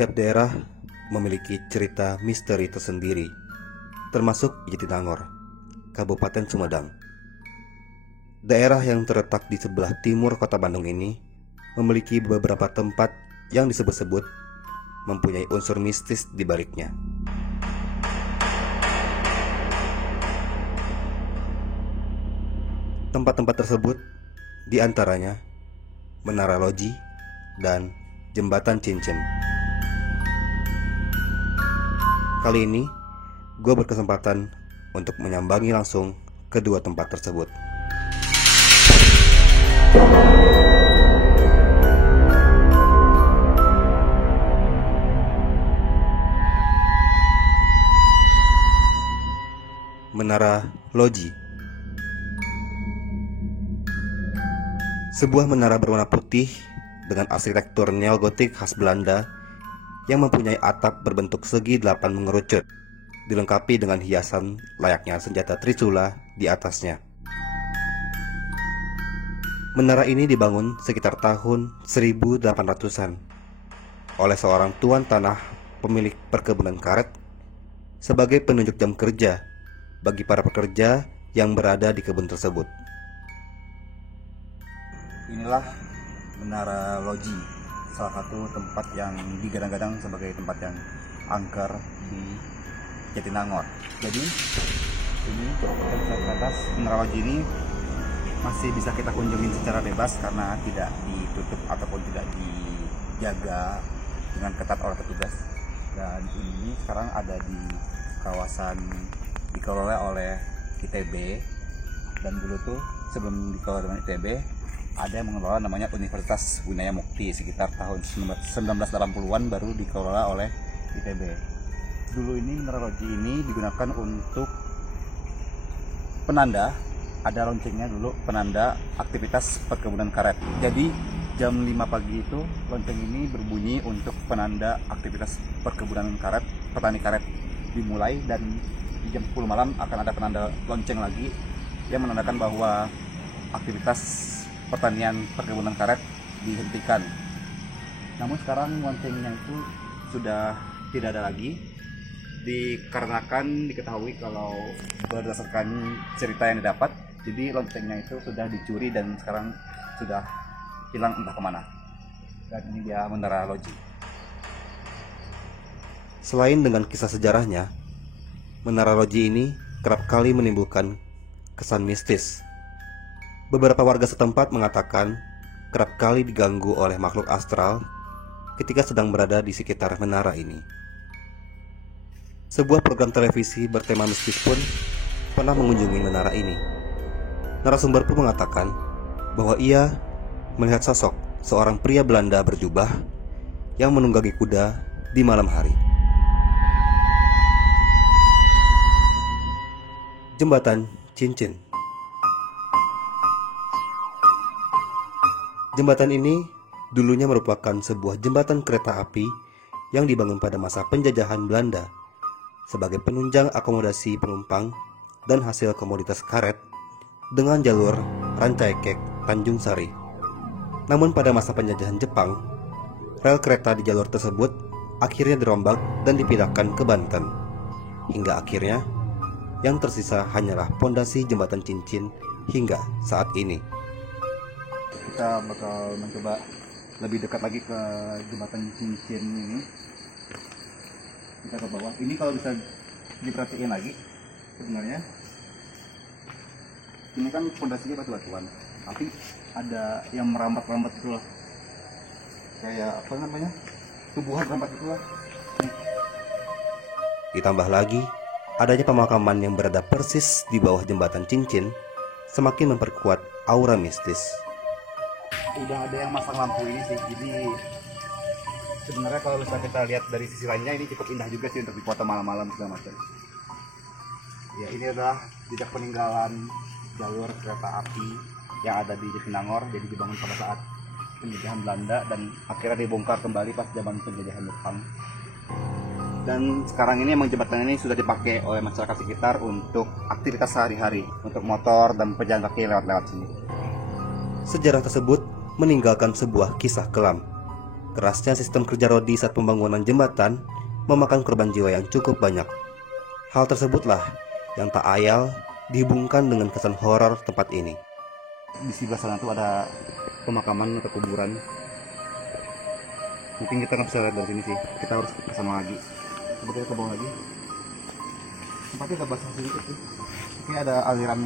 Setiap daerah memiliki cerita misteri tersendiri, termasuk Jatinangor, Kabupaten Sumedang. Daerah yang terletak di sebelah timur kota Bandung ini memiliki beberapa tempat yang disebut-sebut mempunyai unsur mistis di baliknya. Tempat-tempat tersebut diantaranya Menara Loji dan Jembatan Cincin. Kali ini, gue berkesempatan untuk menyambangi langsung kedua tempat tersebut. Menara Loji. Sebuah menara berwarna putih dengan arsitektur neogotik khas Belanda yang mempunyai atap berbentuk segi 8 mengerucut, dilengkapi dengan hiasan layaknya senjata Trisula di atasnya. Menara ini dibangun sekitar tahun 1800-an oleh seorang tuan tanah pemilik perkebunan karet sebagai penunjuk jam kerja bagi para pekerja yang berada di kebun tersebut. Inilah Menara Loji, salah satu tempat yang digadang-gadang sebagai tempat yang angker di Jatinangor. Jadi ini kita ke atas Menara Loji ini masih bisa kita kunjungi secara bebas karena tidak ditutup ataupun tidak dijaga dengan ketat oleh petugas. Dan ini sekarang ada di kawasan dikelola oleh ITB, dan dulu tuh sebelum dikelola dengan ITB ada yang mengelola namanya Universitas Winaya Mukti sekitar tahun 1980-an baru dikelola oleh ITB. Dulu ini Menara Loji ini digunakan untuk penanda, ada loncengnya dulu, penanda aktivitas perkebunan karet. Jadi jam 5 pagi itu lonceng ini berbunyi untuk penanda aktivitas perkebunan karet, petani karet dimulai, dan di jam 10 malam akan ada penanda lonceng lagi yang menandakan bahwa aktivitas pertanian perkebunan karet dihentikan. Namun sekarang loncengnya itu sudah tidak ada lagi, dikarenakan diketahui kalau berdasarkan cerita yang didapat, jadi loncengnya itu sudah dicuri dan sekarang sudah hilang entah kemana. Dan ini dia Menara Loji. Selain dengan kisah sejarahnya, Menara Loji ini kerap kali menimbulkan kesan mistis. Beberapa warga setempat mengatakan kerap kali diganggu oleh makhluk astral ketika sedang berada di sekitar menara ini. Sebuah program televisi bertema mistis pun pernah mengunjungi menara ini. Narasumber pun mengatakan bahwa ia melihat sosok seorang pria Belanda berjubah yang menunggangi kuda di malam hari. Jembatan Cincin. Jembatan ini dulunya merupakan sebuah jembatan kereta api yang dibangun pada masa penjajahan Belanda sebagai penunjang akomodasi penumpang dan hasil komoditas karet dengan jalur Rancaikek Tanjung Sari. Namun pada masa penjajahan Jepang, rel kereta di jalur tersebut akhirnya dirombak dan dipindahkan ke Banten. Hingga akhirnya yang tersisa hanyalah pondasi jembatan cincin hingga saat ini. Kita bakal mencoba lebih dekat lagi ke jembatan cincin ini. Kita ke bawah. Ini kalau bisa diperhatiin lagi, sebenarnya ini kan pondasinya batu-batuan, tapi ada yang merambat-rambat itu lah, kayak apa namanya, tubuhan rambat itu lah. Ditambah lagi adanya pemakaman yang berada persis di bawah jembatan cincin semakin memperkuat aura mistis. Udah ada yang masang lampu ini sih, jadi sebenarnya kalau misalnya kita lihat dari sisi lainnya ini cukup indah juga sih untuk dipoto malam-malam segala macam. Ya, ini adalah jejak peninggalan jalur kereta api yang ada di Jatinangor, jadi dibangun pada saat penjajahan Belanda dan akhirnya dibongkar kembali pas zaman penjajahan Jepang. Dan sekarang ini emang jembatan ini sudah dipakai oleh masyarakat sekitar untuk aktivitas sehari-hari, untuk motor dan pejalan kaki lewat-lewat sini. Sejarah tersebut meninggalkan sebuah kisah kelam, kerasnya sistem kerja Rodi saat pembangunan jembatan memakan korban jiwa yang cukup banyak. Hal tersebutlah yang tak ayal dihubungkan dengan kesan horor tempat ini. Di sebelah sana tuh ada pemakaman atau kuburan. Mungkin kita nggak bisa lihat dari sini sih. Kita harus ke sana lagi. Coba kita ke bawah lagi. Tempatnya agak basah sedikit tuh. Ini ada aliran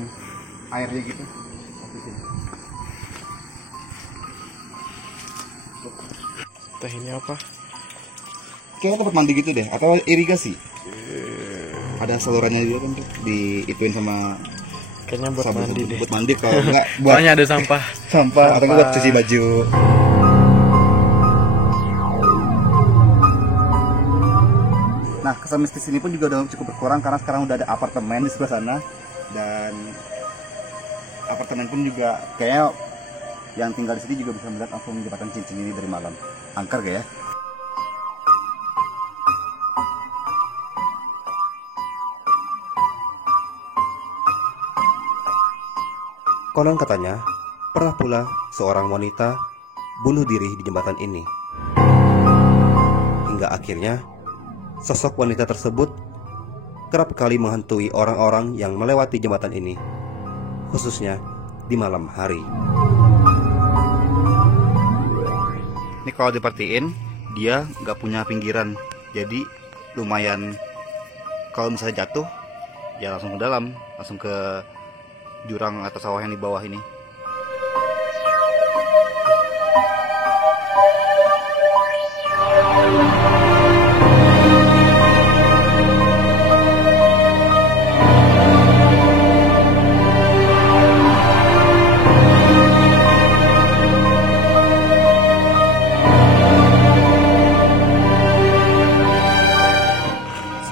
airnya gitu. Teh ini apa? Kayaknya tempat mandi gitu deh, atau irigasi. Ada salurannya juga kan tuh, diituin sama Kayaknya buat sabun mandi deh. buat mandi, kalau enggak buat Soalnya ada sampah. atau enggak buat cuci baju. Nah, kesan mistis ini pun juga udah cukup berkurang karena sekarang udah ada apartemen di sebelah sana, dan apartemen pun juga kayaknya yang tinggal di sini juga bisa melihat langsung jembatan cincin ini dari malam. Angker gak ya? Konon katanya, pernah pula seorang wanita bunuh diri di jembatan ini. Hingga akhirnya, sosok wanita tersebut kerap kali menghantui orang-orang yang melewati jembatan ini, khususnya di malam hari. Ini kalau diperhatiin, dia nggak punya pinggiran, jadi lumayan kalau misalnya jatuh, ya langsung ke dalam, langsung ke jurang atau sawah yang di bawah ini.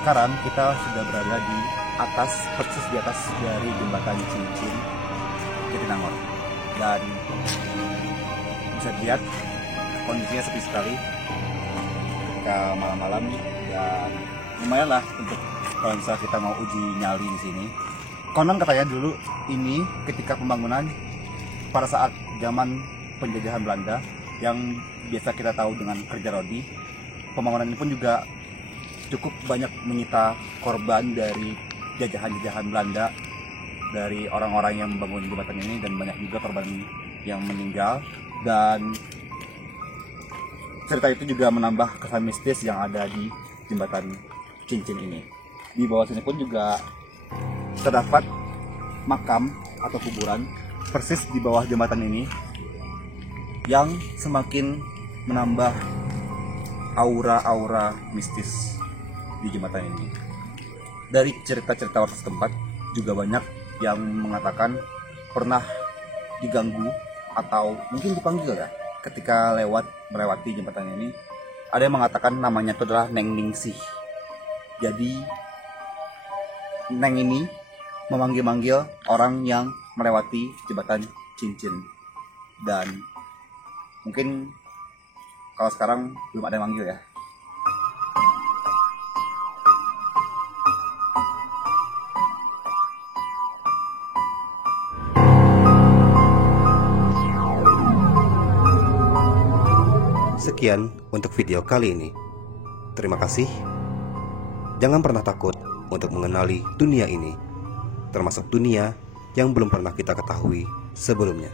Sekarang kita sudah berada di atas, persis di atas dari jembatan cincin Jatinangor, dan bisa dilihat kondisinya sepi sekali ketika malam-malam, dan lumayan lah untuk kalau misalnya kita mau uji nyali di sini. Konon katanya dulu ini ketika pembangunan pada saat zaman penjajahan Belanda yang biasa kita tahu dengan kerja Rodi, pembangunan ini pun juga cukup banyak menyita korban dari jajahan-jajahan Belanda, dari orang-orang yang membangun jembatan ini, dan banyak juga korban yang meninggal. Dan cerita itu juga menambah kesan mistis yang ada di jembatan cincin ini. Di bawah sini pun juga terdapat makam atau kuburan persis di bawah jembatan ini, yang semakin menambah aura-aura mistis di jembatan ini. Dari cerita-cerita warga setempat juga banyak yang mengatakan pernah diganggu atau mungkin dipanggil ya ketika melewati jembatan ini. Ada yang mengatakan namanya itu adalah Neng Ningsih. Jadi Neng ini memanggil-manggil orang yang melewati jembatan cincin, dan mungkin kalau sekarang belum ada yang manggil ya. Sekian untuk video kali ini. Terima kasih. Jangan pernah takut untuk mengenali dunia ini, termasuk dunia yang belum pernah kita ketahui sebelumnya.